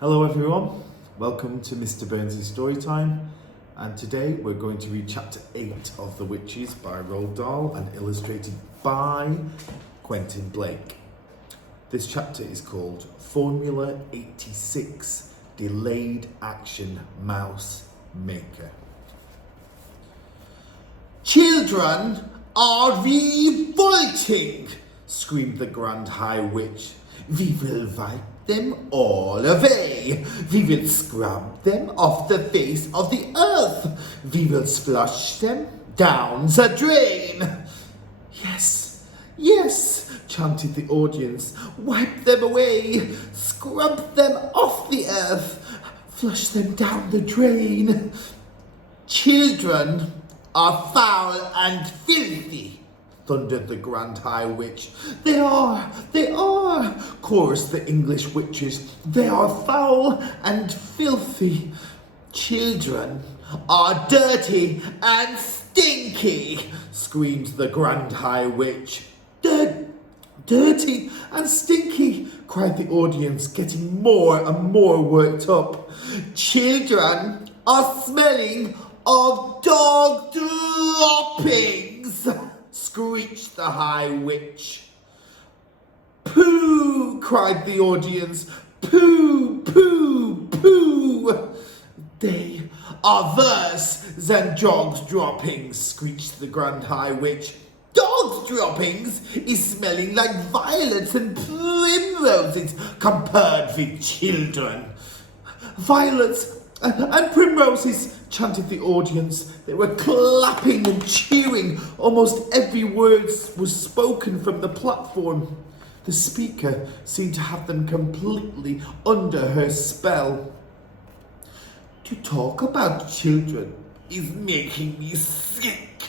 Hello everyone, welcome to Mr. Burns' Storytime, and today we're going to read chapter 8 of The Witches by Roald Dahl and illustrated by Quentin Blake. This chapter is called Formula 86, Delayed Action Mouse Maker. Children are revolting, screamed the Grand High Witch. We will wipe them all away. We will scrub them off the face of the earth. We will flush them down the drain. Yes, yes, chanted the audience. Wipe them away. Scrub them off the earth. Flush them down the drain. Children are foul and filthy, thundered the Grand High Witch. They are, chorused the English witches. They are foul and filthy. Children are dirty and stinky, screamed the Grand High Witch. Dirty and stinky, cried the audience, getting more and more worked up. Children are smelling of dog droppings, screeched the High Witch. Pooh, cried the audience. Pooh, pooh, pooh. They are worse than dogs' droppings, screeched the Grand High Witch. Dogs' droppings is smelling like violets and primroses compared with children. Violets and primroses, chanted the audience. They were clapping and cheering. Almost every word was spoken from the platform. The speaker seemed to have them completely under her spell. To talk about children is making me sick,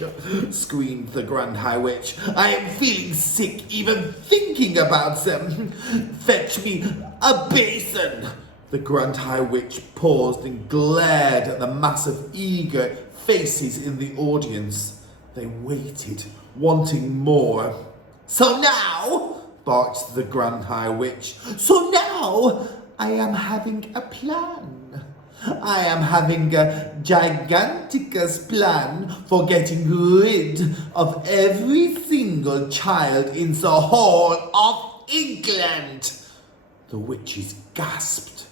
screamed the Grand High Witch. I am feeling sick even thinking about them. Fetch me a basin. The Grand High Witch paused and glared at the mass of eager faces in the audience. They waited, wanting more. So now, barked the Grand High Witch, so now I am having a plan. I am having a giganticus plan for getting rid of every single child in the whole of England. The witches gasped.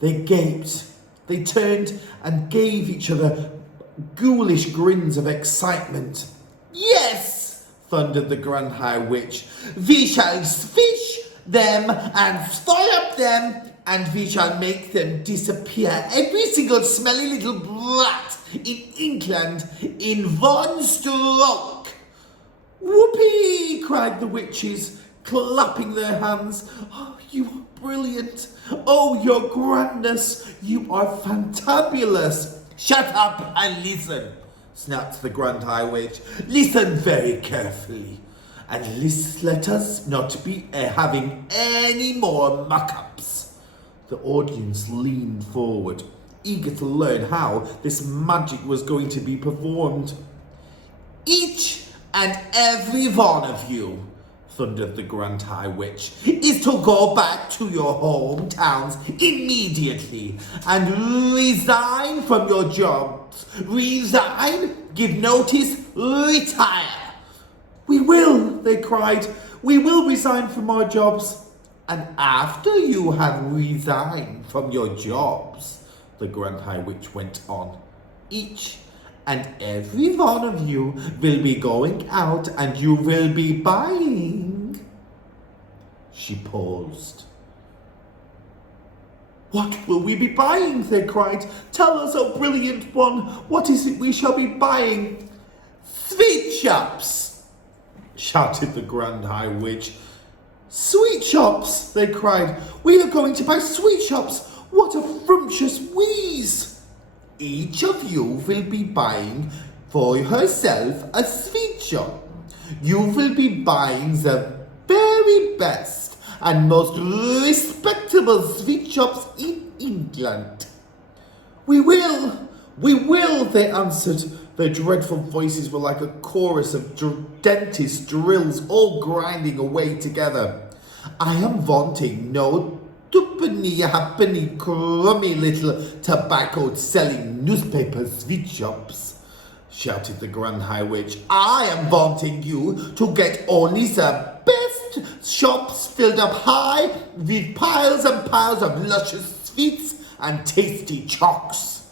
They gaped, they turned and gave each other ghoulish grins of excitement. Yes, thundered the Grand High Witch, we shall fish them and swallow them, and we shall make them disappear, every single smelly little brat in England, in one stroke. Whoopee, cried the witches, clapping their hands. Oh, you are brilliant. Oh, your grandness. You are fantabulous. Shut up and listen, snapped the Grand High Witch. Listen very carefully. And let us not be having any more muck-ups. The audience leaned forward, eager to learn how this magic was going to be performed. Each and every one of you, thundered the Grand High Witch, is to go back to your hometowns immediately and resign from your jobs. Resign, give notice, retire. We will, they cried. We will resign from our jobs. And after you have resigned from your jobs, the Grand High Witch went on, each and every one of you will be going out and you will be buying. She paused. What will we be buying? They cried. Tell us, O brilliant one, what is it we shall be buying? Sweet shops, shouted the Grand High Witch. Sweet shops, they cried. We are going to buy sweet shops. What a frumptuous wheeze. Each of you will be buying for herself a sweet shop. You will be buying the very best and most respectable sweet shops in England. We will, they answered. Their dreadful voices were like a chorus of dentist drills all grinding away together. I am wanting no happeny, crummy little tobacco-selling newspaper sweet shops, shouted the Grand High Witch. I am wanting you to get only the best shops filled up high with piles and piles of luscious sweets and tasty chocks.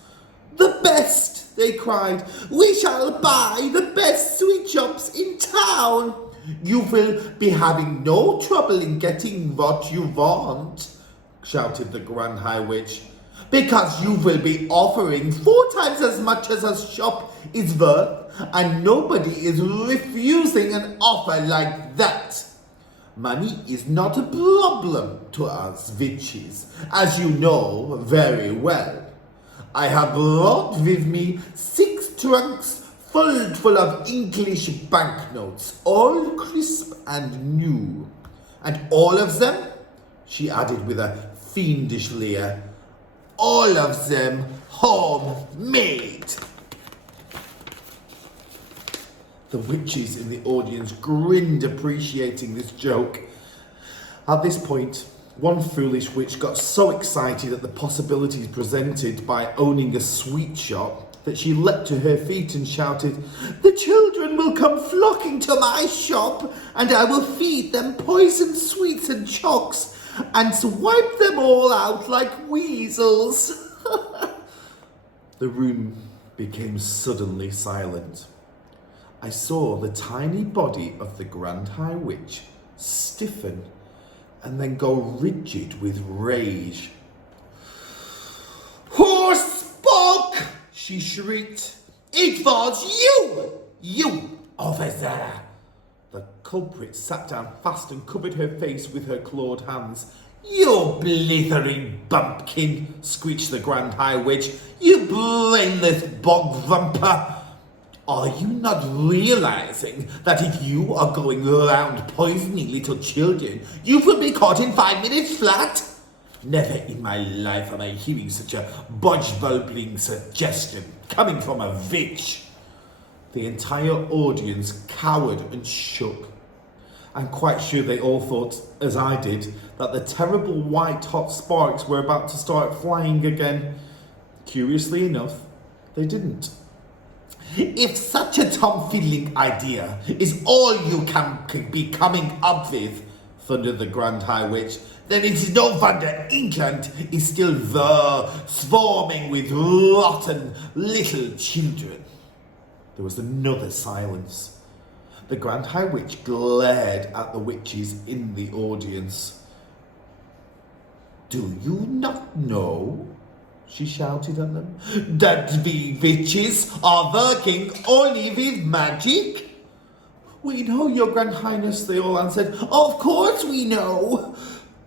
The best, they cried. We shall buy the best sweet shops in town. You will be having no trouble in getting what you want, shouted the Grand High Witch, because you will be offering 4 times as much as a shop is worth, and nobody is refusing an offer like that. Money is not a problem to us witches, as you know very well. I have brought with me 6 trunks full of English banknotes, all crisp and new. And all of them, she added with a fiendish leer, all of them homemade. The witches in the audience grinned, appreciating this joke. At this point, one foolish witch got so excited at the possibilities presented by owning a sweet shop that she leapt to her feet and shouted, "The children will come flocking to my shop, and I will feed them poisoned sweets and chocks, and wipe them all out like weasels." The room became suddenly silent. I saw the tiny body of the Grand High Witch stiffen and then go rigid with rage. "Who spoke?" she shrieked. "It was you over there." The culprit sat down fast and covered her face with her clawed hands. "You blithering bumpkin," screeched the Grand High Witch. "You brainless bog rumper. Are you not realizing that if you are going around poisoning little children, you will be caught in 5 minutes flat? Never in my life am I hearing such a budge-bulbling suggestion coming from a witch." The entire audience cowered and shook. I'm quite sure they all thought, as I did, that the terrible white-hot sparks were about to start flying again. Curiously enough, they didn't. "If such a tomfiddling idea is all you can be coming up with," thundered the Grand High Witch, "then it is no wonder England is still swarming with rotten little children." There was another silence. The Grand High Witch glared at the witches in the audience. "Do you not know," she shouted at them, "that we witches are working only with magic?" "We know, Your Grand Highness," they all answered. "Of course we know."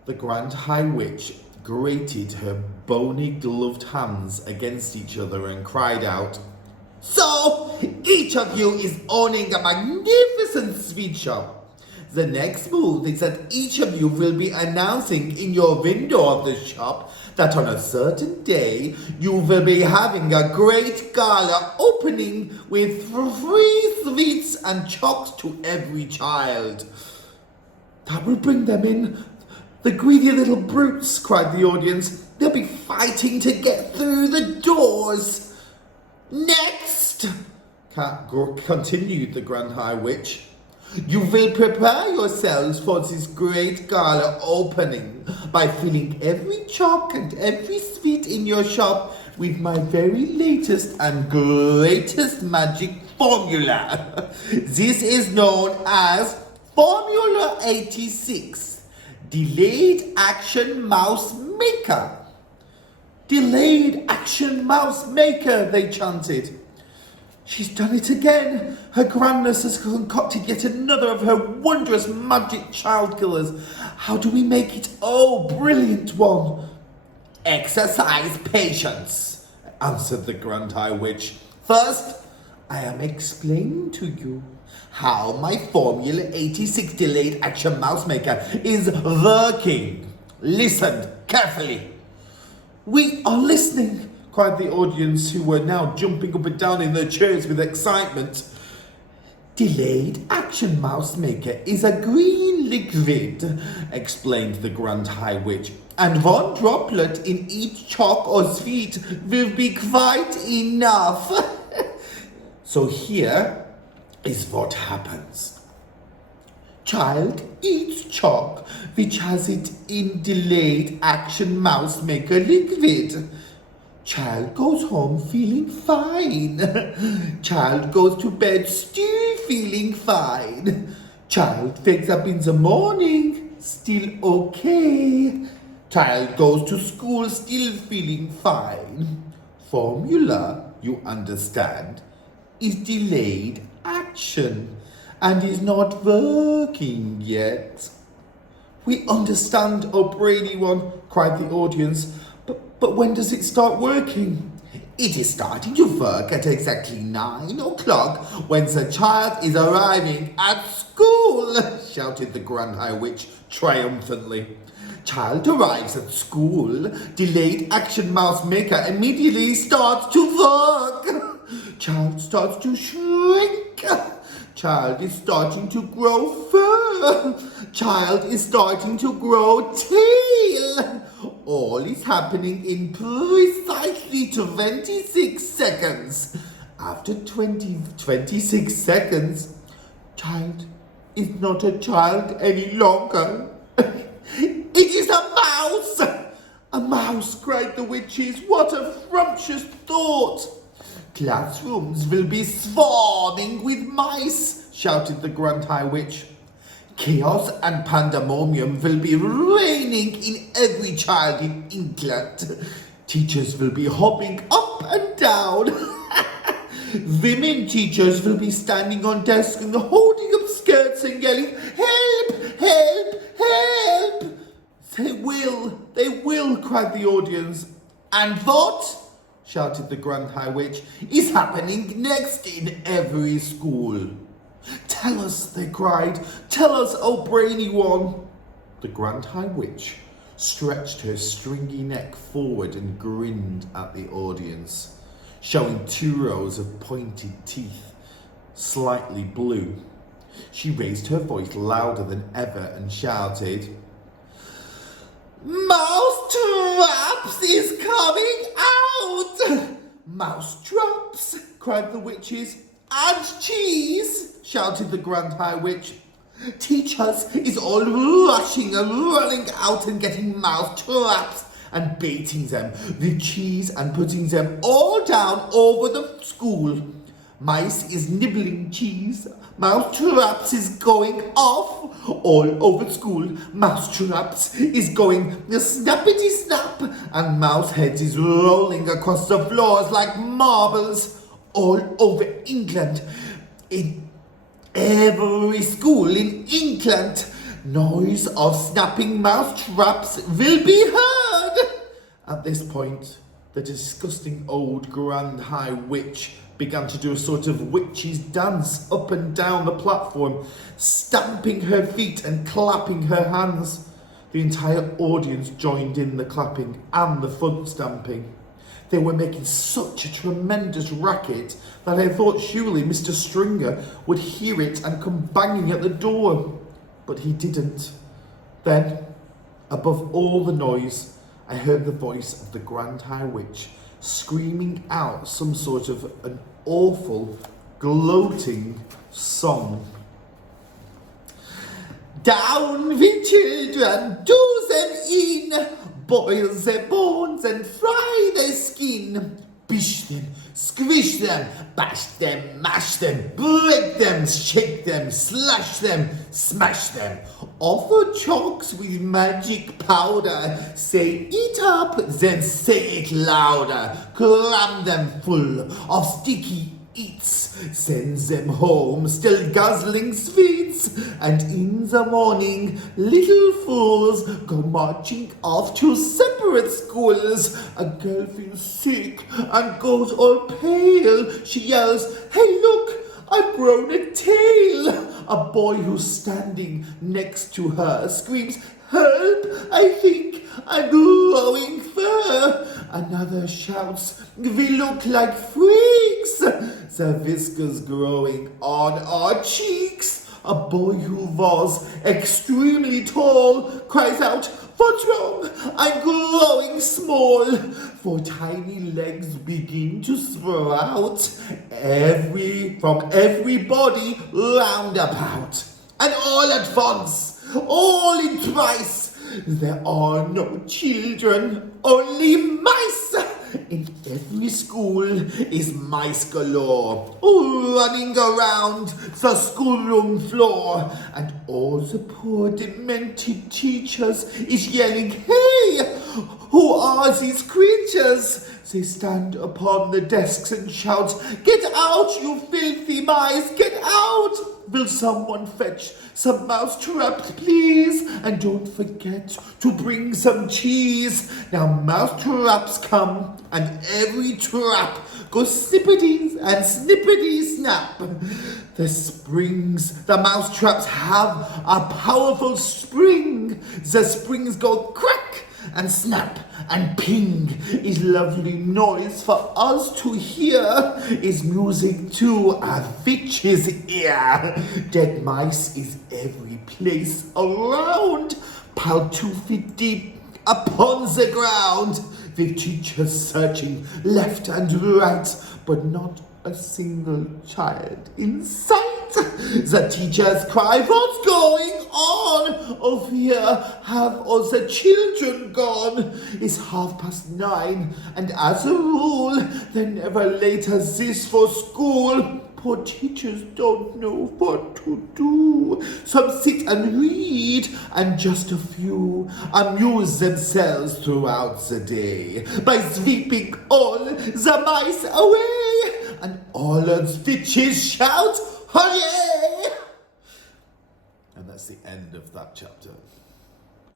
The Grand High Witch grated her bony gloved hands against each other and cried out, "So, each of you is owning a magnificent sweet shop. The next move is that each of you will be announcing in your window of the shop that on a certain day you will be having a great gala opening with free sweets and chocks to every child." "That will bring them in, the greedy little brutes," cried the audience. "They'll be fighting to get through the doors." "Next," continued the Grand High Witch, "you will prepare yourselves for this great gala opening by filling every choc and every sweet in your shop with my very latest and greatest magic formula. This is known as Formula 86, Delayed Action Mouse Maker. Delayed Action Mouse Maker, they chanted. "She's done it again. Her grandness has concocted yet another of her wondrous magic child killers. How do we make it? Oh, brilliant one." "Exercise patience," answered the Grand High Witch. "First, I am explaining to you how my Formula 86 Delayed Action Mouse Maker is working. Listen carefully." "We are listening," cried the audience, who were now jumping up and down in their chairs with excitement. Delayed action mouse maker is a green liquid, explained the Grand High Witch, and one droplet in each chalk or sweet will be quite enough. So here is what happens. Child eats chalk, which has it in delayed action mouse maker liquid. Child goes home feeling fine. Child goes to bed still feeling fine. Child wakes up in the morning, still okay. Child goes to school still feeling fine. Formula, you understand, is delayed action and is not working yet. We understand, oh brainy one, cried the audience. But when does it start working? It is starting to work at exactly 9 o'clock when the child is arriving at school, shouted the Grand High Witch triumphantly. Child arrives at school, delayed action mouse maker immediately starts to work. Child starts to shrink. Child is starting to grow fur. Child is starting to grow tail. All is happening in precisely 26 seconds. After 26 seconds, child is not a child any longer. It is a mouse! A mouse, cried the witches. What a scrumptious thought! Classrooms will be swarming with mice, shouted the Grand High Witch. Chaos and pandemonium will be reigning in every child in England. Teachers will be hopping up and down. Women teachers will be standing on desks and holding up skirts and yelling, "Help! Help! Help!" They will, cried the audience. And what, shouted the Grand High Witch, is happening next in every school? Tell us, they cried. Tell us, oh brainy one. The Grand High Witch stretched her stringy neck forward and grinned at the audience, showing 2 rows of pointed teeth, slightly blue. She raised her voice louder than ever and shouted, "Mouse traps is coming out!" "Mouse traps!" cried the witches. "And cheese!" shouted the Grand High Witch. Teachers is all rushing and running out and getting mouse traps and baiting them with cheese and putting them all down over the school. Mice is nibbling cheese. Mouse traps is going off all over school. Mouse traps is going snappity snap, and mouse heads is rolling across the floors like marbles all over England. In every school in England, noise of snapping mouse traps will be heard. At this point, the disgusting old Grand High Witch began to do a sort of witch's dance up and down the platform, stamping her feet and clapping her hands. The entire audience joined in the clapping and the foot stamping. They were making such a tremendous racket that I thought surely Mr. Stringer would hear it and come banging at the door. But he didn't. Then, above all the noise, I heard the voice of the Grand High Witch screaming out some sort of an awful, gloating song. "Down with children, do them in, boil their bones and fry their skin. Bish them, squish them, bash them, mash them, break them, shake them, slash them, smash them. Offer chalks with magic powder. Say it up, then say it louder. Cram them full of sticky eats. Send them home still guzzling sweets. And in the morning, little fools go marching off to separate schools. A girl feels sick and goes all pale. She yells, 'Hey, look, I've grown a tail.' A boy who's standing next to her screams, 'Help, I think I'm growing fur.' Another shouts, 'We look like freaks.' the whiskers growing on our cheeks. A boy who was extremely tall cries out, "What's wrong? I'm growing small." For tiny legs begin to sprout from everybody round about. And all at once, all in twice, there are no children, only mice. In every school is mice galore, running around the schoolroom floor. And all the poor demented teachers is yelling, "Hey, who are these creatures?" They stand upon the desks and shout, "Get out, you filthy mice, get out! Will someone fetch some mouse traps, please? And don't forget to bring some cheese." Now mouse traps come, and every trap goes snippety and snippety snap. The mouse traps have a powerful spring. The springs go crack and snap and ping. Is lovely noise for us to hear, is music to a witch's ear. Dead mice is every place around, piled 2 feet deep upon the ground. The teachers searching left and right, but not a single child in sight. The teachers cry, "What's going on? Oh, here have all the children gone." It's 9:30, and as a rule, they're never late as this for school. Poor teachers don't know what to do. Some sit and read, and just a few amuse themselves throughout the day by sweeping all the mice away. And all its witches shout, "Hooray!" And that's the end of that chapter.